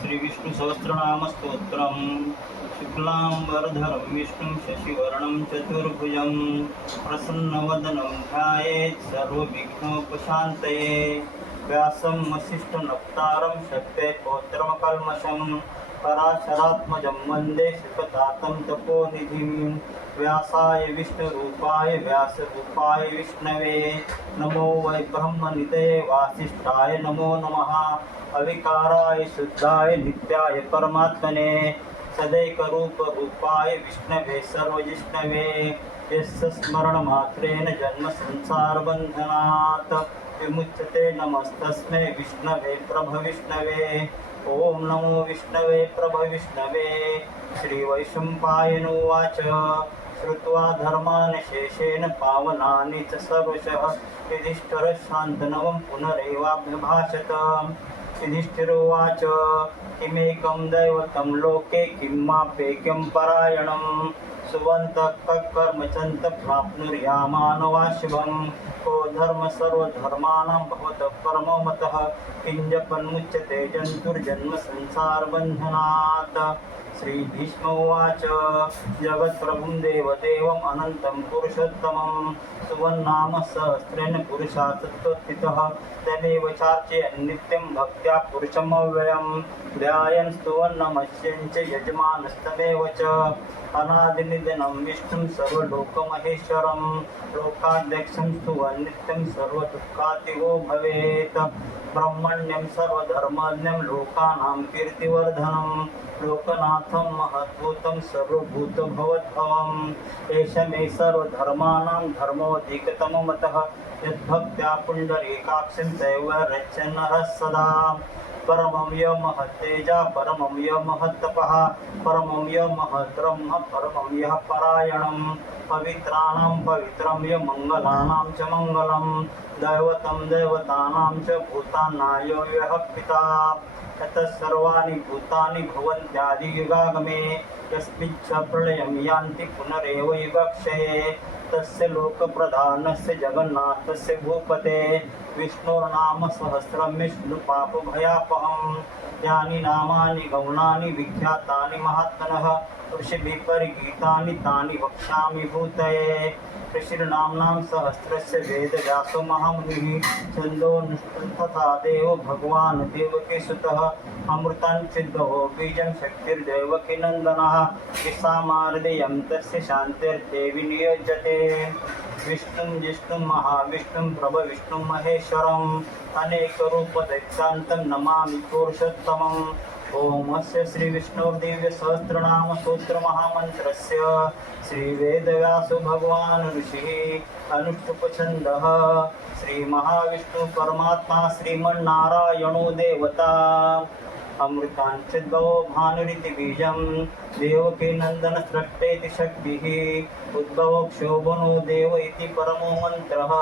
श्रीविष्णुसहस्रनामस्तोत्रं शुक्लाम्बरधरं विष्णुं शशिवर्णं चतुर्भुजं प्रसन्नवदनं ध्यायेत् सर्वविघ्नोपशान्तये व्यासं वसिष्ठनप्तारं शक्ते पौत्रमकल्मषं पराशरात्मजं वंदे सुखदातं तपोनिधिं व्यासाय विष्णुरूपाय व्यासरूपाय विष्णवे। नमो वै ब्रह्मनिधये वासिष्ठाय नमो नमः। अविकाराय शुद्धाय नित्याय परमात्मने। सदैकरूपरूपाय विष्णवे सर्वजिष्णवे। यस्य स्मरणमात्रेण जन्मसंसारबन्धनात् विमुच्यते नमस्तस्मै विष्णवे प्रभविष्णवे। ओम नमो विष्णवे प्रभविष्णवे श्रीवैशुम्पाय उवाच। श्रुत्वा धर्मानशेषेण पावनानि च सर्वशः। युधिष्ठरशान्तनवं पुनरेवाभ्यभाषत। युधिष्ठिरोवाच किमेकं दैवतं लोके किं मापेक्यं परायणं। सुवन्तः कर्मचन्त प्राप्नुर्यामानवा शिवं को धर्म सर्वधर्माणां भवतः परमो मतः। किञ्जपन्मुच्यते जन्तुर्जन्म संसारबन्धनात्। श्रीभीष्म उवाच जगत्प्रभुं देवदेवम् अनन्तं पुरुषोत्तमं सुवन्नाम सहस्रेण तत्त्वस्थितः तमेव चार्चयन् भक्त्या पुरुषमव्ययं ध्यायन् स्तुवन्नमस्यं च यजमानस्तमेव च। अनादिनिधनं विष्णुं सर्वलोकमहेश्वरं लोकाध्यक्षं सर्वदुःखातिगो भवेत्। ब्रह्मण्यं सर्वधर्मज्ञं लोकानां कीर्तिवर्धनं लोकनाथं महद्भूतं सर्वभूतभवद्भवम्। एष मे सर्वधर्माणां धर्मोऽधिकतममतः। यद्भक्त्या पुण्डरीकाक्षं दैव रचन्नरः सदा। परमं य महत्तेजा परमं य महत्तपः परमं य महद्ब्रह्म परमं यः परायणं पवित्राणां पवित्रं य मङ्गलानां च मङ्गलं दैवतं दैवतानां च भूतानायो यः पिता। ततः सर्वाणि भूतानि भवन्त्यादियुगागमे यस्मिच्छ प्रलयं यान्ति पुनरेव युगक्षये तस्य लोकप्रधानस्य जगन्नाथस्य भूपते, विष्णोर्नाम सहस्रं विष्णुपापभयापहं यानि नामानि गौणानि विख्यातानि महात्मनः ऋषिभिः परिगीतानि तानि वक्ष्यामि भूतये। ऋषिर्नाम्नां सहस्रस्य वेदव्यासो महामुनिः छन्दोनुष्ठं तथा देवो भगवान् देवकीसुतः अमृतान् सिद्धो बीजं शक्तिर्देवकी नन्दनः विसामार्दयं तस्य शान्तिर्देवि नियोज्यते। विष्णुं जिष्णुं महाविष्णुं प्रभविष्णुं महेश्वरम्। अनेकरूपदैक्षान्तं नमामि पुरुषोत्तमम्। ॐ अस्य श्रीविष्णुर्दिव्यसहस्रनामसूत्रमहामन्त्रस्य श्रीवेदव्यासु भगवान् ऋषिः अनुष्टुपछन्दः श्रीमहाविष्णुपरमात्मा श्रीमन्नारायणो देवता। अमृताञ्चिद्भवो भानुरिति बीजं देवकीनन्दनस्रष्टेति शक्तिः उद्भवो क्षोभनो देव इति परमो मन्त्रः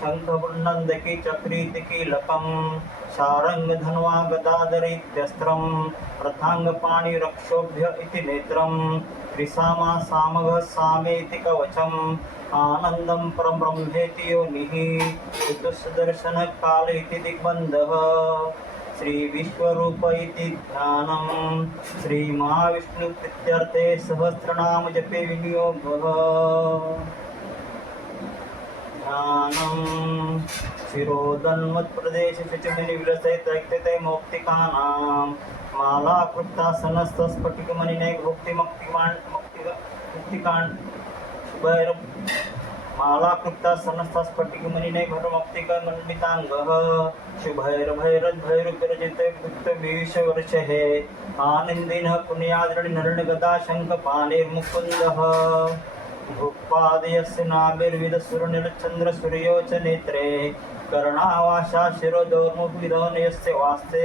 शङ्खपुण्डन्दकी चक्रीति कीलकं शारङ्गधन्वा गदाधरित्यस्त्रं रथाङ्गपाणिरक्षोभ्य इति नेत्रं त्रिसामा सामगः सामेति कवचम् आनन्दं परब्रह्मेति योनिः ऋतुसुदर्शनकाल इति दिग्बन्धः श्रीविश्वरूप इति ध्यानम् श्रीमहाविष्णुप्रीत्यर्थे सहस्रनाम जपे विनियोगः। ध्यानम् शिरोदन्मत्प्रदेशशुचिमुनिविलसैतैते मौक्तिकानां मालाकृप्तासनस्तस्फटिकमनिनैर्भुक्तिमुक्तिमान् मुक्तिकाण्ड भैरव माला पित्ता सनस्था स्फटिक मणिने घरमप्तिक मंडितांगः शुभैर्भैरद् भैरुग्रजिते गुप्त विष वर्षहे आनन्दिनः पुण्यादृढिनरणगदा शङ्खपाणिर्मुकुन्दः भूपादयस्य नाभिर्विदसुरनिलचन्द्रसूर्यो च नेत्रे कर्णावाशा शिरोदौर्मुभिरोनयस्य वास्ते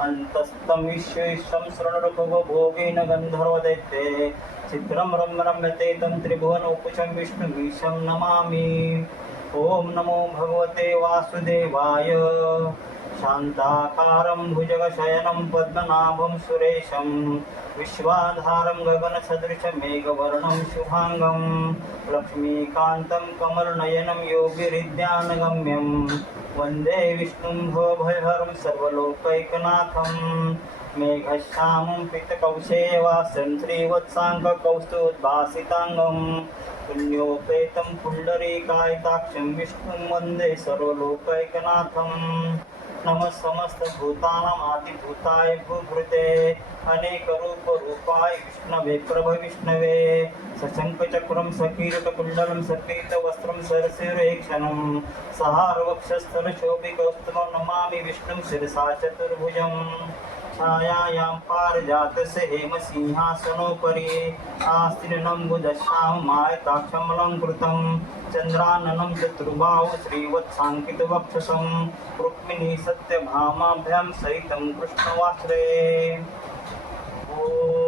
विश्वेश्वं शृणुरभोगेन गन्धर्वदैत्ये। चित्रं रं रम्यते तं त्रिभुवनोपुषं विष्णुमीशं नमामि। ॐ नमो भगवते वासुदेवाय। शान्ताकारं भुजगशयनं पद्मनाभं सुरेशं, विश्वाधारं गगनसदृशमेघवर्णं शुभाङ्गं, लक्ष्मीकान्तं कमलनयनं योगिरिद्यानगम्यं वंदे विष्णुं भवभयहरं सर्वलोकैकनाथं, मेघश्यामं पितकौशेयवासं श्रीवत्साङ्गकौस्तुद्भासिताङ्गं पुण्योपेतं पुण्डरीकायताक्षं विष्णुं वंदे నమ సమస్త భూతానం ఆది భూతాయ భూభృతే అనేక రూప రూపాయ విష్ణవే ప్రభ విష్ణవే సశంఖచక్రం సకీరత కుండలం సకీర్త వస్త్రం సరసిరేక్షణం సహారవక్షస్థల శోభికౌస్తమం నమామి విష్ణుం శిరసా చతుర్భుజం छायायां पारिजातस्य हेमसिंहासनोपरि आस्तीर्णं बुधश्याममायताक्षमलङ्कृतं चन्द्राननं चतुर्बाहु श्रीवत्साङ्कितवक्षसं रुक्मिणी सत्यभामाभ्यां सहितं कृष्णवास्त्रे ॐ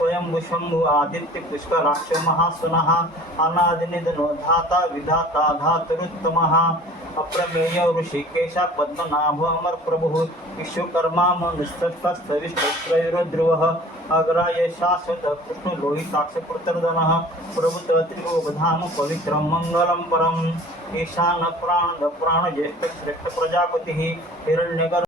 स्वयं शम्भु आदित्य पुष्कराक्ष महासुनः अनादिनिधनो धाता विधाता, धातुरुत्तमः। अप्रमेय ऋषिकेश, पद्मनाभ अमर प्रभु विश्वकर्मा मनुष्यस्तविष्टत्रयोरुध्रुवः अग्राय शाश्वत कृष्ण लोहिताक्ष पुत्रधनः प्रभुत त्रिगोबधानु पवित्रं मङ्गलं परम्। ईशान प्राण प्राण ज्येष्ठ श्रेष्ठ प्रजापतिः। हिरण्यगर